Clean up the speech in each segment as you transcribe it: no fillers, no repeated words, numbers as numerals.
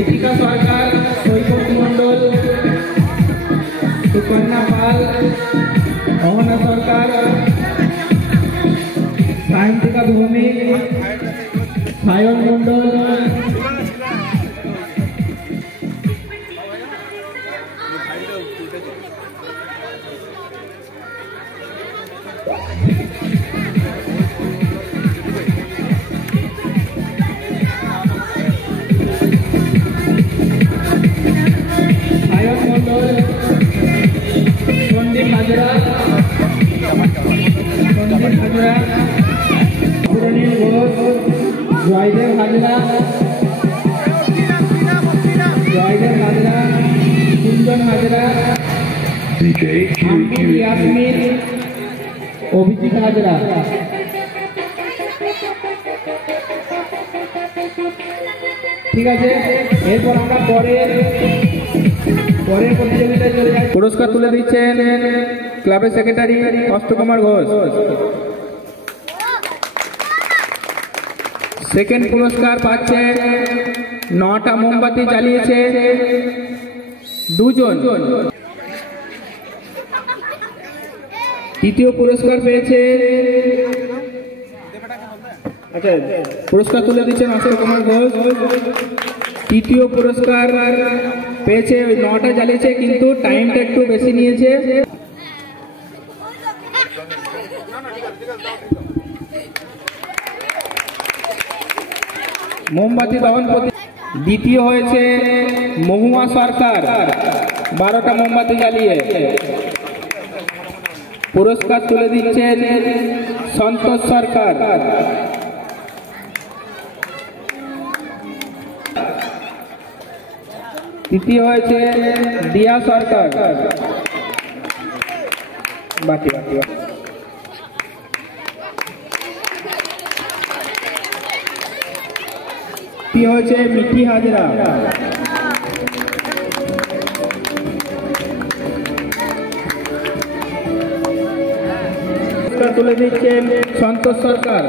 ঋতিকা সরকার, সৈকত মন্ডল, সুকন্যা পাল, অহনা সরকার, সায়ন্তিকা ভৌমিক, সায়ন মন্ডল, সন্দীপ হাজরা, সুরনীল ঘোষ, জয়দেব হাজরা, কুঞ্জন হাজরা, ইয়াসমিন, অভিজিৎ হাজরা। ঠিক আছে, এরপর আমরা পরের প্রতিযোগিতায় চলে যাই। পুরস্কার তুলে দিচ্ছেন ক্লাবের সেক্রেটারি অষ্টকুমার ঘোষ। সেকেন্ড পুরস্কার পাচ্ছে 9টা মোমবাতি জ্বালিয়েছে 2 জন। তৃতীয় পুরস্কার পেয়েছে, আচ্ছা পুরস্কার তুলে দিচ্ছেন অষ্টকুমার ঘোষ। তৃতীয় পুরস্কার পেয়েছে, ওই 9টা জ্বালিয়েছে কিন্তু টাইমটা একটু বেশি নিয়েছে। মোমবাতি দহন দ্বিতীয় হয়েছে মহুয়া সরকার, 12টা মোমবাতি জ্বালিয়ে। পুরস্কার তুলে দিচ্ছেন সন্তোষ সরকার। তৃতীয় হয়েছে দিয়া সরকার। বাকি তৃতীয় হয়েছে মিঠি হাজরা। পুরস্কার তুলে দিচ্ছেন সন্তোষ সরকার।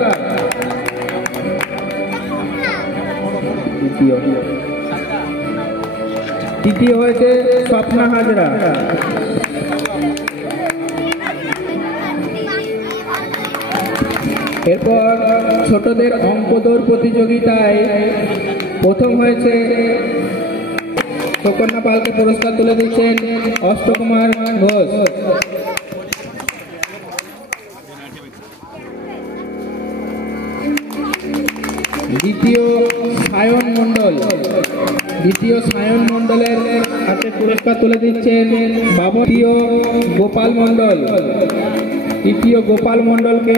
তৃতীয় হয়েছে স্বপ্না হাজরা। এরপর ছোটদের অঙ্ক দৌড় প্রতিযোগিতায় প্রথম হয়েছে সুকন্যা পালকে। পুরস্কার তুলে দিচ্ছেন অষ্টকুমার ঘোষ। দ্বিতীয় সায়ন মন্ডলের হাতে পুরস্কার তুলে দিচ্ছেন বাবতীয় গোপাল মন্ডল। তৃতীয় গোপাল মন্ডলকে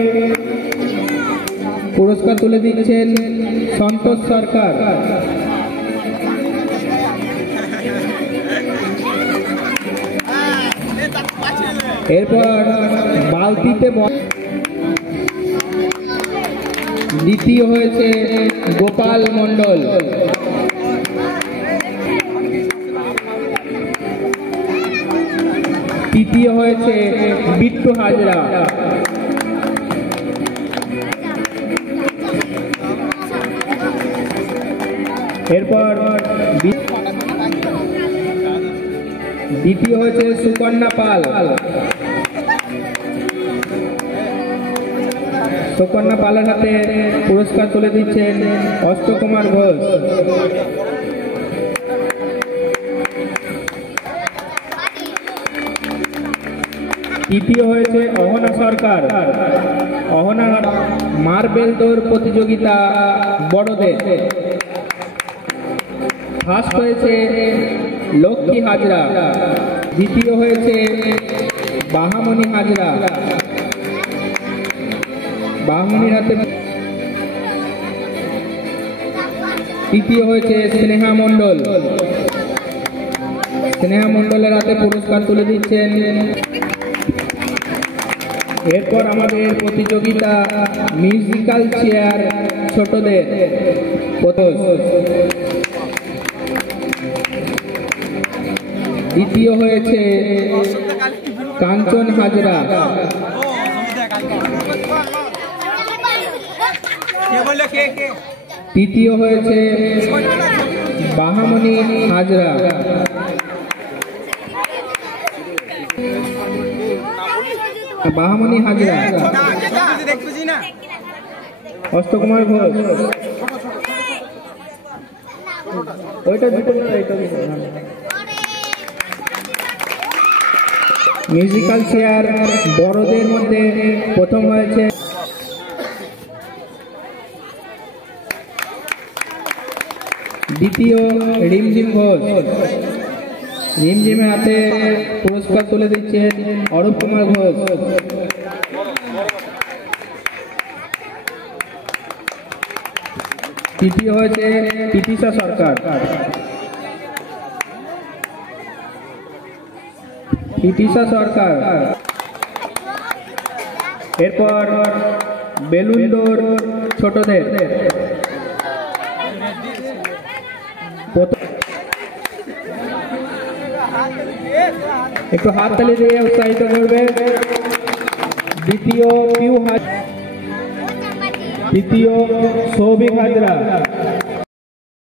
পুরস্কার তুলে দিচ্ছেন সন্তোষ সরকার। এরপর বালতিতে দ্বিতীয় হয়েছে গোপাল মন্ডল। তৃতীয় হয়েছে বিট্টু হাজরা। এরপর দ্বিতীয় হয়েছে সুকন্যা পাল। সুকন্যা পালের হাতে পুরস্কার তুলে দিচ্ছেন অষ্টকুমার ঘোষ। তৃতীয় হয়েছে অহনা সরকার। অহনা মার্বেল দৌড় প্রতিযোগিতা বড়দের। ফার্স্ট হয়েছে লক্ষ্মী হাজরা। দ্বিতীয় হয়েছে বাহামণি হাজরা। বাহামণির হাতে। তৃতীয় হয়েছে স্নেহা মন্ডল। স্নেহা মন্ডলের হাতে পুরস্কার তুলে দিচ্ছেন। এরপর আমাদের প্রতিযোগিতা মিউজিক্যাল চেয়ার ছোটদের। দ্বিতীয় হয়েছে কাঞ্চন হাজরা। তৃতীয় হয়েছে বাহামণি হাজরা। বাহামণি হাজরা। অষ্টকুমার ঘোষ। ওইটা মিউজিক্যাল চেয়ার বড়দের মধ্যে প্রথম হয়েছে দ্বিতীয় রিমঝিম ঘোষ। রিমঝিমের হাতে পুরস্কার তুলে দিচ্ছেন অরূপ কুমার ঘোষ। তৃতীয় হয়েছে তিতিশা সরকার। তিতিশা সরকার। এরপর বেলুন দৌড় ছোটদের একটু হাততালি দিয়ে উৎসাহিত করবে। দ্বিতীয় তৃতীয় সৌভিক হাজরা।